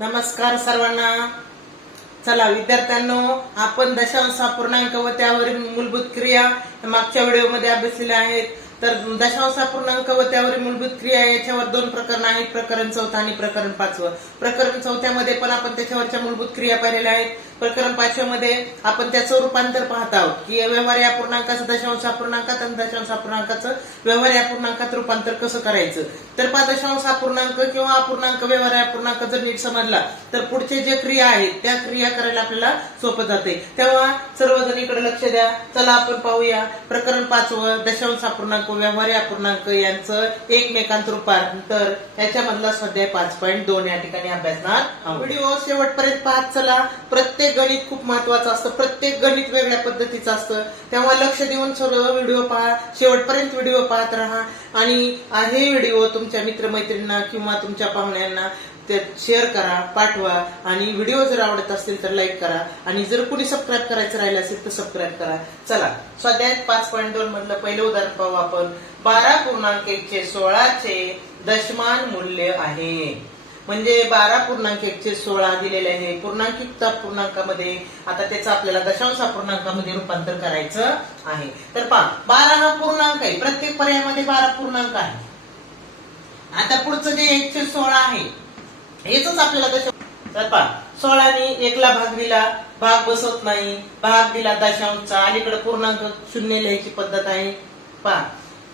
नमस्कार सर्वांना. चला विद्यार्थ्यांनो आपण दशांश पूर्णांक व त्यावरील मूलभूत क्रिया मागच्या व्हिडिओमध्ये अभ्यासलेल्या आहेत. तर दशांश अपूर्णांक व त्यावरील मूलभूत क्रिया याच्यावर दोन प्रकरण आहेत. प्रकरण चौथा आणि प्रकरण पाचवं. प्रकरण चौथ्यामध्ये पण आपण त्याच्यावरच्या मूलभूत क्रिया पाहिलेल्या आहेत. प्रकरण पाचव्यामध्ये आपण त्याचं रूपांतर पाहत आहोत. की व्यवहार या पूर्णांकाचं दशांश अपूर्णांकात आणि दशांश अपूर्णांकाचं व्यवहार या पूर्णांकात रूपांतर कसं करायचं? तर पहा दशांश अपूर्णांक किंवा अपूर्णांक व्यवहार या पूर्णांक जर नीट समजला तर पुढचे जे क्रिया आहेत त्या क्रिया करायला आपल्याला सोपं जाते. तेव्हा सर्वजण इकडे लक्ष द्या. चला आपण पाहूया. प्रकरण पाचवं दशांश अपूर्णांक व्यवहार या पूर्णांक यांचं एकमेकांत रूपांतर. याच्यामधला स्वाध्याय पाच पॉईंट दोन या ठिकाणी अभ्यासणार आहोत. व्हिडिओ शेवटपर्यंत पाहत चला. प्रत्येक गणित खूप महत्वाचं असतं. प्रत्येक गणित वेगळ्या पद्धतीचं असतं. तेव्हा लक्ष देऊन सर्व व्हिडिओ पहा. शेवटपर्यंत व्हिडिओ पाहत राहा. आणि हे व्हिडिओ तुमच्या मित्रमैत्रिणींना किंवा तुमच्या पाहुण्यांना ते शेअर करा पाठवा. आणि व्हिडिओ जर आवडत असतील तर लाईक करा. आणि जर कुणी सबस्क्राईब करायचं राहिलं असेल तर सबस्क्राईब करा. चला स्वाध्यायात पाच पॉईंट दोन मधलं पहिलं उदाहरण पाहू आपण. बारा पूर्णांक एकशे सोळाचे दशमान मूल्य आहे. म्हणजे बारा पूर्णांक एकशे सोळा दिलेले आहे. पूर्णांकिकता पूर्णांकामध्ये आता त्याचं आपल्याला दशांश पूर्णांकामध्ये रूपांतर करायचं आहे. तर पहा बारा हा पूर्णांक आहे. प्रत्येक पर्यायामध्ये बारा पूर्णांक आहे. आता पुढचं जे एकशे सोळा आहे हेच आपल्याला दशांश तर पहा सोळाने एकला भाग दिला भाग बसत नाही. भाग दिला दशांशचा. अलीकडे पूर्णांक शून्य लिहायची पद्धत आहे. पहा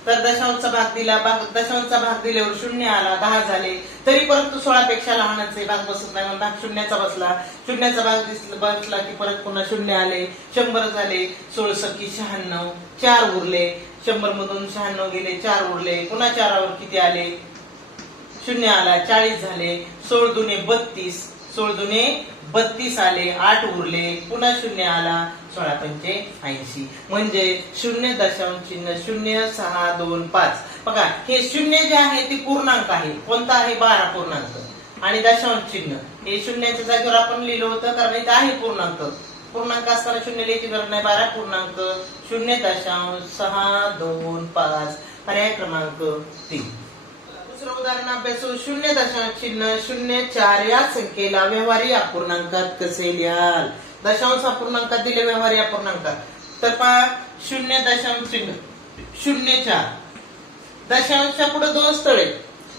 तर दशांशचा भाग दिला भाग दशांशचा भाग दिल्यावर शून्य आला दहा झाले. तरी परंतु सोळा पेक्षा लहानच आहे भाग बसत नाही. म्हणून भाग शून्याचा बसला. शून्याचा भाग दिसला बसला की परत पुन्हा शून्य आले. शंभर झाले सोळसकी शहाण्णव चार उरले. शंभर मधून शहाण्णव गेले चार उरले. पुन्हा चारावर किती आले? शून्य आला चाळीस झाले. सोळ दुने बत्तीस. सोळ दुने बत्तीस आले आठ उरले पुन्हा शून्य आला सोळा पंचे ऐंशी. म्हणजे शून्य दशांश चिन्ह शून्य सहा दोन पाच. बघा हे शून्य जे आहे ते पूर्णांक आहे. कोणता आहे? बारा पूर्णांक. आणि दशांश चिन्ह. हे शून्याच्या जागेवर आपण लिहिलं होतं कारण इथे आहे पूर्णांक. पूर्णांक असताना शून्य लिहायची गरज नाही. बारा पूर्णांक शून्य दशांश सहा दोन पाच. पर्याय क्रमांक तीन. दुसरं उदाहरण अभ्यासू शून्य दशांश चिन्ह शून्य चार या संख्येला व्यवहारी अपूर्णांकात कसे लिहाल? दशांश अपूर्णांकात दिले व्यवहारी अपूर्णांकात तर पहा शून्य दशांश चिन्ह शून्य चार. दशांशच्या पुढे दोन स्थळे.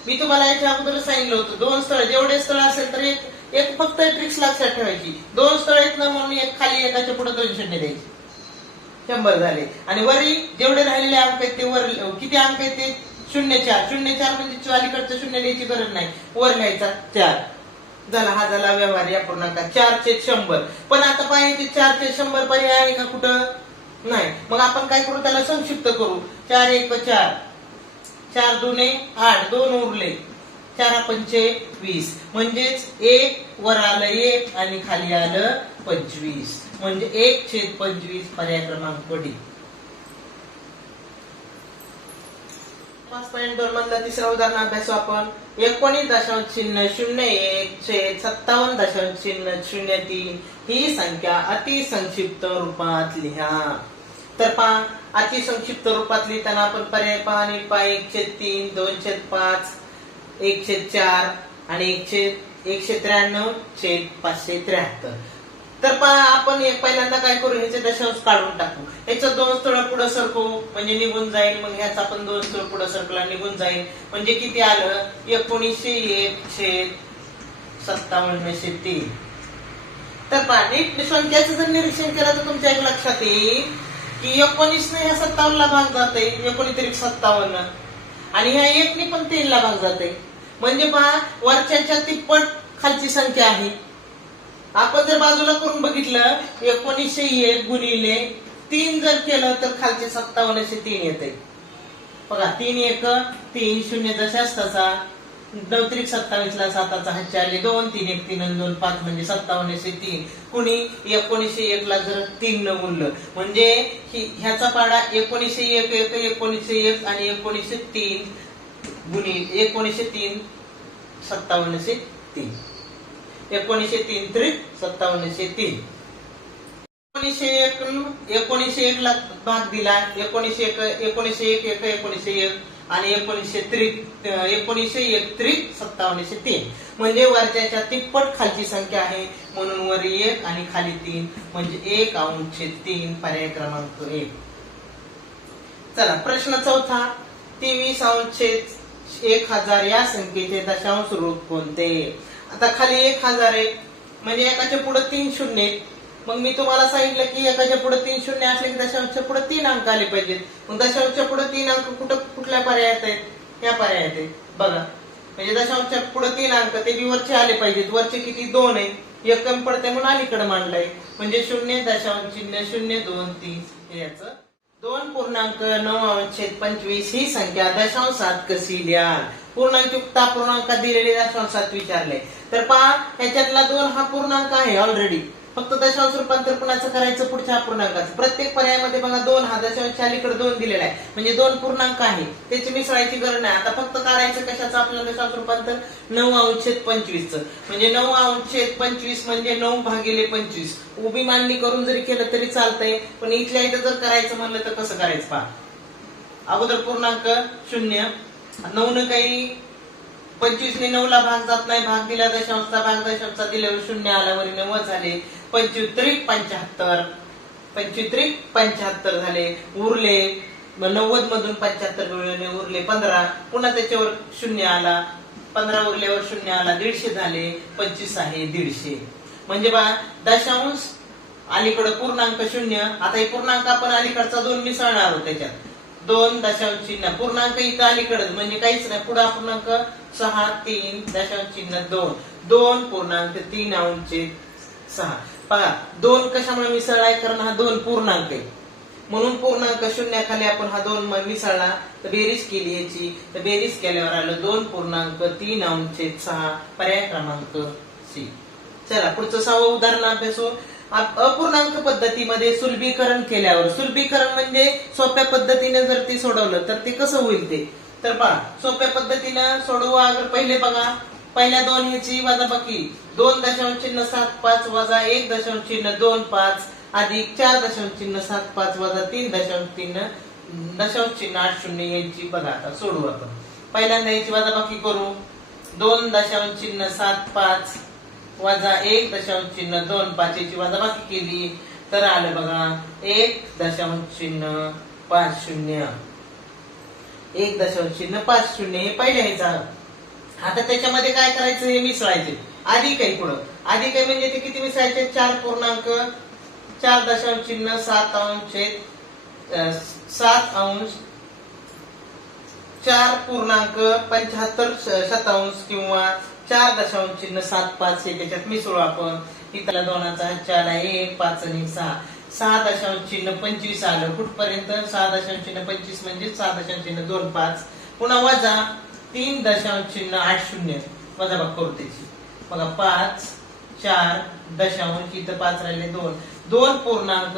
मी तुम्हाला याच्या अगोदर सांगितलं होतं दोन स्थळ. जेवढे स्थळ असेल तर एक एक फक्त ट्रिक्स लक्षात ठेवायची. दोन स्थळ आहेत ना म्हणून एक खाली एकाच्या पुढे दोन शून्य द्यायची. शंभर झाले. आणि वरी जेवढे राहिलेले अंक आहेत ते वर किती अंक आहेत ते? शून्य चार. शून्य चार म्हणजे अलीकडचं शून्य लिहायची गरज नाही. वर लिहायचा चार. झाला हा झाला व्यवहार या पूर्णांकात चारशे शंभर. पण आता पाहिजे चारशे शंभर पर्याय आहे का कुठं? नाही. मग आपण काय करू? त्याला संक्षिप्त करू. चार एक चार. चार दोने आठ. दोन उरले. चार पंचे वीस. म्हणजेच एक वर आलं एक आणि खाली आलं पंचवीस. म्हणजे एक छेद पंचवीस पर्याय क्रमांक डी. पाच पॉईंट दोन मधला तिसरा उदाहरण अभ्यासू आपण. एकोणीस दशांश चिन्ह शून्य एक छेद सत्तावन्न दशांश चिन्ह शून्य तीन. ही संख्या अति संक्षिप्त रूपात लिहा. तर पहा अति संक्षिप्त रूपात लिहिताना आपण पर्याय पहा. आणि पहा एक छेद तीन दोन छेद पाच एक छेद चार आणि एक छेद एकशे त्र्याण्णव छेद पाचशे त्र्याहत्तर. तर पहा आपण एक पहिल्यांदा काय करू? ह्याचे दशांश काढून टाकू. ह्याचं दोन स्थळ पुढे सरकू म्हणजे निघून जाईल. मग ह्याचा पण दोन स्थळ पुढे सरकला निघून जाईल. म्हणजे किती आलं? एकोणीसशे एक छेद सत्तावन्नशे तीन. तर पहा नीट संख्याचं जर निरीक्षण केलं तर तुमच्या एक लक्षात येईल की एकोणीस ह्या सत्तावन्नला भाग जाते एकोणीस सत्तावन्न. आणि ह्या एकने पण तीनला भाग जाते म्हणजे पहा वरच्याच्या तिप्पट खालची संख्या आहे. आपण जर बाजूला करून बघितलं एकोणीसशे एक गुणिले तीन जर केलं तर खालचे सत्तावन्नशे तीन येते. बघा तीन एक तीन शून्य दशास्ताचा तसा नऊ त्रिक सत्तावीस साताचा हातचे दोन तीन एक तीन दोन पाच म्हणजे सत्तावन्नशे तीन. कुणी एकोणीसशे एक ला जर तीन न गुणलं म्हणजे ह्याचा पाडा एकोणीसशे एक एक एकोणीसशे एक आणि एकोणीसशे तीन गुणी एकोणीसशे तीन सत्तावन्नशे तीन. एकोणीसशे तीन त्रिक सत्तावन्नशे तीन. एकोणीसशे एक एकोणीसशे एक ला भाग दिला एकोणीसशे एक एकोणीसशे एक एक एकोणीसशे एक आणि एकोणीसशे त्रिक एकोणीसशे एकत्रीस सत्तावन्नशे तीन. म्हणजे वरच्याच्या तिप्पट खालची संख्या आहे. म्हणून वर एक आणि खाली तीन. म्हणजे एक अंशे तीन पर्याय क्रमांक एक. चला प्रश्न चौथा. तेवीस अंशे एक हजार या संख्येचे दशांश रूप कोणते? आता खाली एक हजार आहे. म्हणजे एकाच्या पुढे तीन शून्य आहेत. मग मी तुम्हाला सांगितलं की एकाच्या पुढे तीन शून्य असले की दशांशच्या पुढे तीन अंक आले पाहिजेत. मग दशांशच्या पुढे तीन अंक कुठं कुठल्या पर्यायात आहेत? या पर्यायात आहेत. बघा. म्हणजे दशांशच्या पुढे तीन अंक ते बी वरचे आले पाहिजेत. वरचे किती? दोन आहे. एक कमी पडते म्हणून अलीकडे मांडलंय. म्हणजे शून्य दशांश चिन्ह शून्य दोन तीन. याच याचं दोन पूर्णांक नऊ अनुच्छेद पंचवीस ही संख्या दशांशात कशी ल्या पूर्णांक युक्ता पूर्णांकात दिलेले दशांशात विचारले तर पहा याच्यातला दोन हा पूर्णांक आहे ऑलरेडी फक्त दशांश रूपांतर कुणाचं करायचं? पुढच्या पूर्णांकाचं. प्रत्येक पर्यायामध्ये बघा दोन हा दशांश अलीकडे दोन दिलेला आहे. म्हणजे दोन पूर्णांक आहे. त्याची मिसळायची गरज नाही. आता फक्त काढायचं कशाचं आपल्याला दशांश रूपांतर? नऊ अंशेद पंचवीसचं. म्हणजे नऊ अंशेद पंचवीस म्हणजे नऊ भागिले पंचवीस. उभी मांडणी करून जरी केलं तरी चालतंय. पण इथल्या इथं जर करायचं म्हणलं तर कसं करायचं पहा? अगोदर पूर्णांक शून्य. नऊ न काही पंचवीसने नऊ ला भाग जात नाही. भाग दिला दशांशचा भाग दशांशचा दिल्यावर शून्य आला वरी नव्वद झाले. पंचवित्रिक पंच्याहत्तर. पंचवित्रिक पंच्याहत्तर झाले. उरले नव्वद मधून पंच्याहत्तर मिळवले उरले पंधरा. पुन्हा त्याच्यावर शून्य आला. पंधरा उरल्यावर शून्य आला दीडशे झाले. पंचवीस आहे दीडशे. म्हणजे बा दशांश अलीकडं पूर्णांक शून्य. आता हे पूर्णांक आपण अलीकडचा दोन मिसळणार आहोत त्याच्यात. दोन दशांश चिन्ह. पूर्णांक इथं अलीकडे. म्हणजे काहीच नाही. पुढे पूर्णांक सहा तीन दशांश चिन्ह दोन. दोन पूर्णांक तीन अंश सहा. पहा दोन कशामुळे मिसळलाय? कारण हा दोन पूर्णांक आहे. म्हणून पूर्णांक शून्याखाली आपण हा दोन मिसळला तर बेरीज केली याची. तर बेरीज केल्यावर आलं दोन पूर्णांक तीन अंश सहा पर्याय क्रमांक सी. चला पुढचं सहावं उदाहरण अभ्यास. अपूर्णांक पद्धतीमध्ये सुलभीकरण केल्यावर सुलभीकरण म्हणजे सोप्या पद्धतीने जर ती सोडवलं तर ते कसं होईल ते? तर पहा सोप्या पद्धतीनं सोडवू अगर पहिले बघा पहिल्या दोन ह्याची वजाबाकी दोन दशांश चिन्ह सात पाच वजा एक दशांश चिन्ह दोन पाच अधिक चार दशांश चिन्ह सात पाच वजा तीन दशांश चिन्ह दशांश चिन्ह आठ शून्य यांची बघा आता सोडवू आपण. पहिल्यांदा याची वजाबाकी करू. दोन दशांश चिन्ह सात पाच वजा एक दशांश चिन्ह दोन पाचशेची वजाबाकी केली तर आलं बघा एक दशांश चिन्ह पाच शून्य. एक दशांश चिन्ह पाच शून्य हे पहिल्या ह्याचा आता त्याच्यामध्ये काय करायचं हे मिसळायचे. आधी काही पुढं. आधी काही म्हणजे ते किती मिसळायचे? चार पूर्णांक. चार दशांश चिन्ह सात अंश सात अंश. चार पूर्णांक पंच्याहत्तर शतांश किंवा चार दशांश चिन्ह सात पाच हे त्याच्यात मिसळू आपण. इथला दोनाचा चार आहे एक पाच आणि सहा. सहा दशांश चिन्ह पंचवीस आलं. कुठपर्यंत? सहा दशांश चिन्ह पंचवीस म्हणजे सहा दशांश चिन्ह दोन पाच. पुन्हा वजा. तीन दशांश चिन्ह आठ शून्य. वजा बघ करू त्याची बघा पाच चार दशांश इथं पाच राहिले दोन. दोन पूर्णांक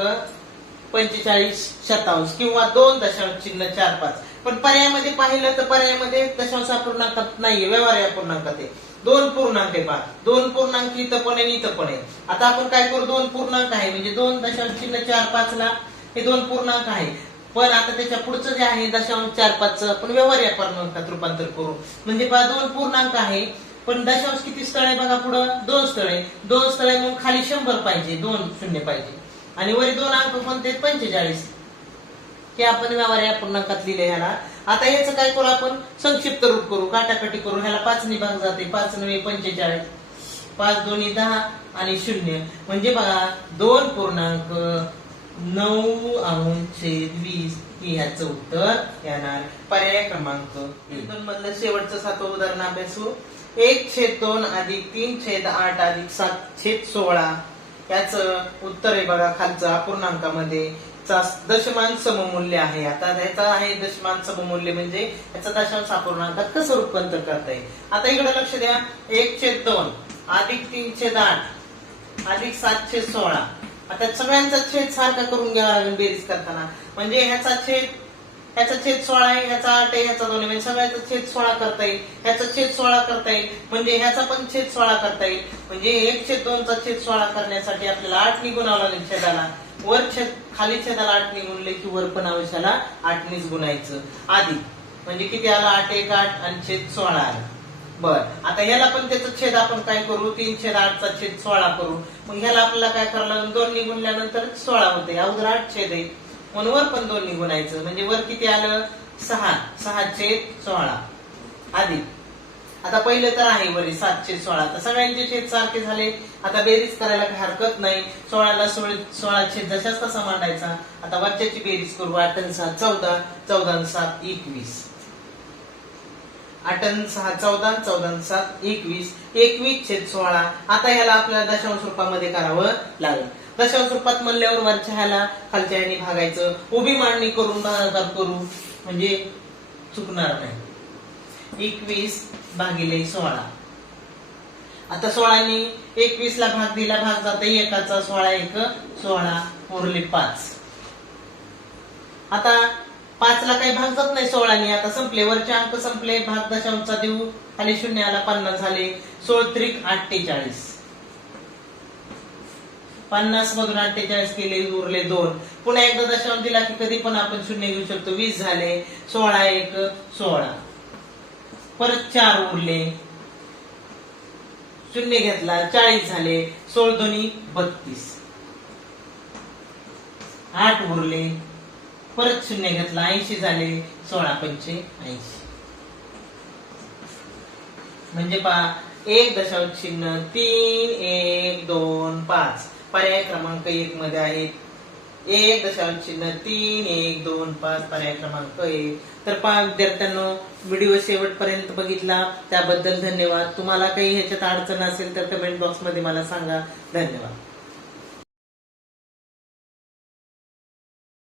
पंचेचाळीस शतांश किंवा दोन दशांश चिन्ह चार पाच. पण पर्यायामध्ये पाहिलं तर पर्यायामध्ये दशांश अपूर्णांकात नाहीये. व्यवहार या पूर्णांकात आहे. दोन पूर्णांक आहे पहा दोन पूर्णांक इथं पण आहे आणि इथं पण आहे. आता आपण काय करू? दोन पूर्णांक आहे. म्हणजे दोन दशांश चिन्ह चार पाच ला हे दोन पूर्णांक आहे. पण आता त्याच्या पुढचं जे आहे दशांश चार पाच आपण व्यवहार या पूर्णांकात रूपांतर करू. म्हणजे पहा दोन पूर्णांक आहे पण दशांश किती स्थळ आहे बघा पुढं? दोन स्थळ आहे. दोन स्थळ आहे म्हणून खाली शंभर पाहिजे दोन शून्य पाहिजे. आणि वरी दोन अंक कोणते? पंचेचाळीस. हे आपण व्यवहार या पूर्णांकात लिहिले ह्याला. आता याचं काय करू आपण? संक्षिप्त रूप करू काटाकाटी करू. ह्याला पाच भाग जाते. पाच नवे पंचेचाळीस. पाच दोन्ही दहा आणि शून्य. म्हणजे बघा दोन पूर्णांक नऊ अंश वीस हे ह्याचं उत्तर येणार. पर्याय क्रमांक एक. मधलं शेवटचं सातवं उदाहरण अभ्यासू. एक छेद दोन अधिक तीन छेद आठ अधिक सात छेद सोळा. याच उत्तर आहे बघा खालचं अपूर्णांकामध्ये. दशमान सममूल्य आहे. आता ह्याचा आहे दशमान सममूल्य म्हणजे याचा दशांश अपूर्णांकात कसं रूपांतर करता येईल. आता इकडे लक्ष द्या. एक छेद दोन अधिक तीनशे आठ अधिक सातशे सोळा. आता सगळ्यांचा छेद सारखा करून घ्यावा लागेल बेरीज करताना. म्हणजे ह्याचा छेद ह्याचा छेद सोळा आहे ह्याचा आठ आहे ह्याचा दोन आहे. म्हणजे सगळ्याचा छेद सोळा करता येईल. ह्याचा छेद सोळा करता येईल. म्हणजे ह्याचा पण छेद सोळा करता येईल. म्हणजे एक छेद दोनचा छेद सोळा करण्यासाठी आपल्याला आठ निघून लागेल छेदाला. वर छेद खाली छेदाला आठ गुणले की वर पण आयुष्याला आठनीच गुणायचं. आधी. म्हणजे किती आला? आठ एक आठ आणि छेद सोळा आला. बर. आता ह्याला पण त्याचा छेद आपण काय करू? तीन छेद आठचा छेद सोळा करू. मग ह्याला आपल्याला काय करावं लागेल? दोन निघूनल्यानंतर सोळा होते. अगोदर आठ छेद आहे. म्हणून वर पण दोन निघूनायचं म्हणजे वर किती आलं? सहा. सहा छेद सोळा. आधी. आता पहिले तर आहे वरी सातशे सोळा. तर सगळ्यांचे छेद सारखे झाले. आता बेरीज करायला काही हरकत नाही. सोळाला सोळे सोळा छेद जशाच तसा मांडायचा. आता वरच्याची बेरीज करू. आठ सात चौदा चौदा सात एकवीस. आठ सहा चौदा चौदा सात एकवीस. एकवीस छेद सोळा. आता ह्याला आपल्याला दशांश रूपामध्ये करावं लागेल. दशांश रूपात म्हणल्यावर वरच्या ह्याला खालच्या ह्याने भागायचं. उभी मांडणी करून भागाकार करू. म्हणजे चुकणार नाही. एकवीस भागिले सोळा आता सोळानी एकवीस ला भाग दिला भाग जाता एकाचा सोळा एक सोळा उरले पाच. आता पाच ला काही भाग जात नाही सोळाने आता संपले वरचे अंक संपले भाग दशांचा देऊ खाली शून्य आला पन्नास झाले सोळत्रिक अठ्ठेचाळीस. पन्नास मधून अठ्ठेचाळीस केले उरले दोन. पुन्हा एकदा दशांश दिला की कधी पण आपण शून्य घेऊ शकतो वीस झाले सोळा एक सोळा परत चार उरले. शून्य घेतला चाळीस झाले सोळ दोन्ही बत्तीस. आठ उरले परत शून्य घेतला ऐंशी झाले सोळा पंचे ऐंशी. म्हणजे पहा एक दशांश चिन्ह तीन एक दोन पाच. पर्याय क्रमांक एक मध्ये आहेत. एक दशांश चिन्ह तीन एक दोन पाच पर्याय क्रमांक एक. तर पहा विद्यार्थ्यांनो व्हिडिओ शेवटपर्यंत बघितला. त्याबद्दल धन्यवाद. तुम्हाला काही ह्याच्यात अडचण असेल तर कमेंट बॉक्समध्ये मला सांगा. धन्यवाद.